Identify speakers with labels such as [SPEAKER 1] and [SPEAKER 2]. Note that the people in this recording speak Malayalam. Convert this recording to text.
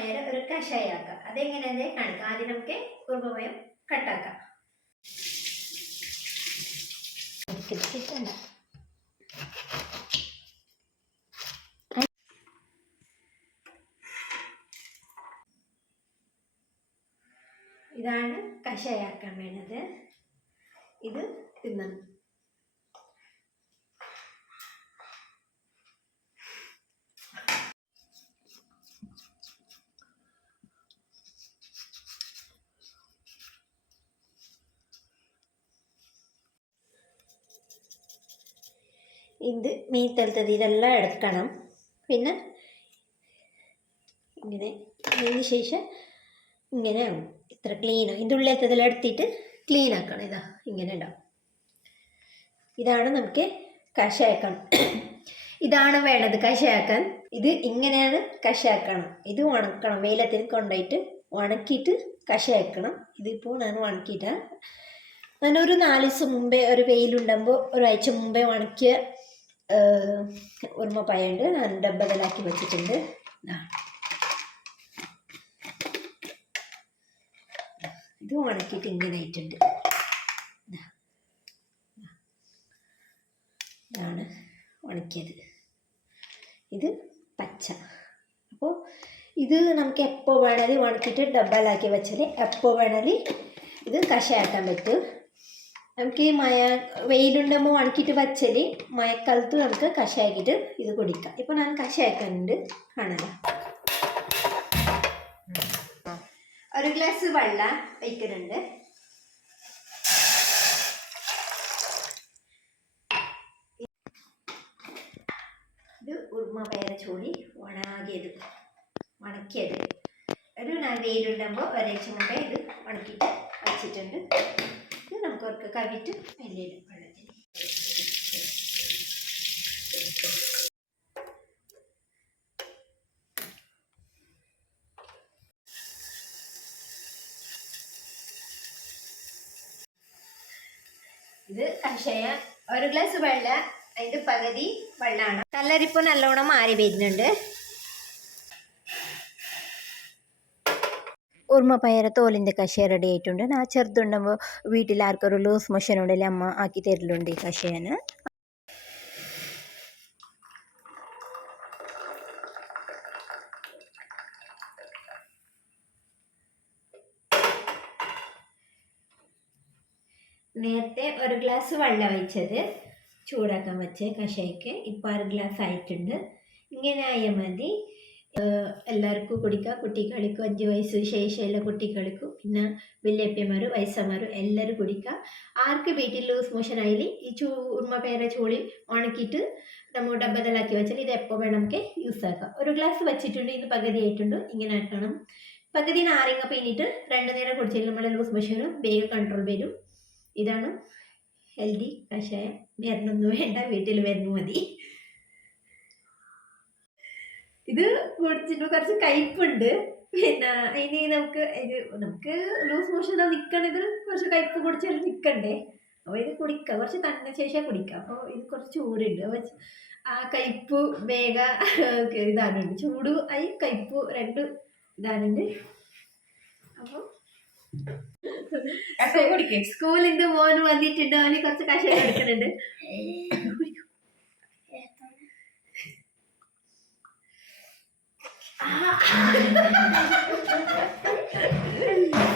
[SPEAKER 1] പയർ ഒരു കഷായാക്കാം. അതെങ്ങനെയാണെന്ന് കാണിക്കാം. ആദ്യം നമുക്ക് ഉറുമപ്പയം കട്ടാക്കാം ഇതാണ് കഷായാക്കാൻ വേണ്ടത്. ഇത് തിന്നണം. ഇത് മീൻ തലത്തത് ഇതെല്ലാം എടുക്കണം. പിന്നെ ഇങ്ങനെ അതിന് ശേഷം ഇങ്ങനെ ആവും ഇത്ര ക്ലീൻ ഇതിന്റെ ഉള്ളിലത്തതെല്ലാം എടുത്തിട്ട് ക്ലീൻ ആക്കണം. ഇതാ ഇങ്ങനെ ഉണ്ടാവും ഇതാണ് നമുക്ക് കഷായക്കണം ഇതാണ് വേണ്ടത് കഷായാക്കാൻ ഇത് ഇങ്ങനെയാണ് കഷയാക്കണം. ഇത് ഉണക്കണം. വെയിലത്തിൽ കൊണ്ടുപോയിട്ട് ഉണക്കിയിട്ട് കഷായക്കണം. ഇതിപ്പോൾ ഞാൻ ഉണക്കിയിട്ടാണ് ഞാനൊരു നാല് ദിവസം മുമ്പേ ഒരു വെയിലുണ്ടാകുമ്പോൾ ഒരാഴ്ച മുമ്പേ ഉണക്കിയ ഉരുമപ്പായുണ്ട് ഞാൻ ഡബ്ബകളിലാക്കി വെച്ചിട്ടുണ്ട്. ഇത് ഉണക്കിയിട്ട് ഇങ്ങനെ ആയിട്ടുണ്ട് ഇതാണ് ഉണക്കിയത്. ഇത് പച്ച. അപ്പോൾ ഇത് നമുക്ക് എപ്പോൾ വേണമെങ്കിൽ ഉണക്കിയിട്ട് ഡബ്ബയിലാക്കി വെച്ചാൽ എപ്പോൾ വേണമെങ്കിൽ ഇത് കഷയാക്കാൻ പറ്റും. നമുക്ക് ഈ മയ വെയിലുണ്ടാകുമ്പോൾ ഉണക്കിയിട്ട് വച്ചൽ മഴക്കാലത്ത് നമുക്ക് കഷായക്കിട്ട് ഇത് കുടിക്കാം ഇപ്പോൾ ഞാൻ കഷായാക്കാനുണ്ട്. കാണാം ഒരു ഗ്ലാസ് വെള്ളം വയ്ക്കുന്നുണ്ട് ഇത് ഉറുമ പേര ചൂടി ഉണാകിയത് ഉണക്കിയത്. ഒരു വെയിലുണ്ടാകുമ്പോൾ ഒരാഴ്ച മുമ്പേ ഇത് ഉണക്കിയിട്ട് വച്ചിട്ടുണ്ട്. നമുക്ക് അവർക്ക് കവിറ്റ് വലിയിടും വെള്ളത്തിൽ ഇത് കഷായ ഒരു ഗ്ലാസ് വെള്ളം അതിന്റെ പകുതി വെള്ളമാണ് കല്ലരിപ്പ് നല്ലോണം മാറി വരുന്നുണ്ട്. ഉറുമ പയർ തോലിന്റെ കഷായ റെഡി ആയിട്ടുണ്ട്. ആ ചെറുതുണ്ടാകുമ്പോൾ വീട്ടിൽ ആർക്കൊരു ലൂസ് മോഷൻ ഉണ്ടെങ്കിൽ അമ്മ ആക്കി തരലുണ്ട് ഈ കഷായന് നേരത്തെ ഒരു ഗ്ലാസ് വെള്ളം ഒഴിച്ചത് ചൂടാക്കാൻ വെച്ച കഷായക്ക് ഇപ്പോൾ ഒരു ഗ്ലാസ് ആയിട്ടുണ്ട്. ഇങ്ങനെ ആയാൽ മതി. എല്ലാവർക്കും കുടിക്കാം. കുട്ടികൾക്കും അഞ്ച് വയസ്സ് ശേഷമുള്ള കുട്ടികൾക്കും പിന്നെ വല്യപ്പന്മാർ വയസ്സന്മാരും എല്ലാവരും കുടിക്കാം. ആർക്ക് വീട്ടിൽ ലൂസ് മോഷൻ ആയാലും ഈ ചൂ ഉമ്മ പേര ചൂളി ഉണക്കിയിട്ട് നമ്മൾ ഡബ്ബതലാക്കി വെച്ചാൽ ഇത് എപ്പോൾ വേണം നമുക്ക് യൂസ് ആക്കാം. ഒരു ഗ്ലാസ് വെച്ചിട്ടുണ്ട് ഇത് പകുതി ആയിട്ടുണ്ട് ഇങ്ങനെ ആക്കണം. പകുതി നാരങ്ങ പിന്നിട്ട് രണ്ട് നേരം കുടിച്ചാൽ നമ്മുടെ ലൂസ് മോഷനും വേഗം കൺട്രോൾ വരും. ഇതാണ് ഹെൽത്തി കഷായം. മരുന്നൊന്നും വേണ്ട വീട്ടിൽ മരുന്ന് മതി. ഇത് പൊടിച്ചിട്ട് കുറച്ച് കയ്പുണ്ട് പിന്നെ ഇനി നമുക്ക് ഇത് നമുക്ക് ലൂസ് മോഷൻ നിൽക്കണത് കുറച്ച് കയ്പ് കുടിച്ചാൽ നിൽക്കണ്ടേ അപ്പോൾ ഇത് കുടിക്കുക കുറച്ച് തന്ന ശേഷം കുടിക്കുക അപ്പോൾ ഇത് കുറച്ച് ചൂടുണ്ട്. അപ്പോൾ ആ കയ്പ് വേഗ ഇതാനുണ്ട് ചൂട് ആയി കയ്പ് രണ്ട് ഇതാനുണ്ട് അപ്പോൾ സ്കൂളിൽ നിന്ന് മോൻ വന്നിട്ടുണ്ട്. അവന് കുറച്ച് കഷായം എടുക്കുന്നുണ്ട്. Ah!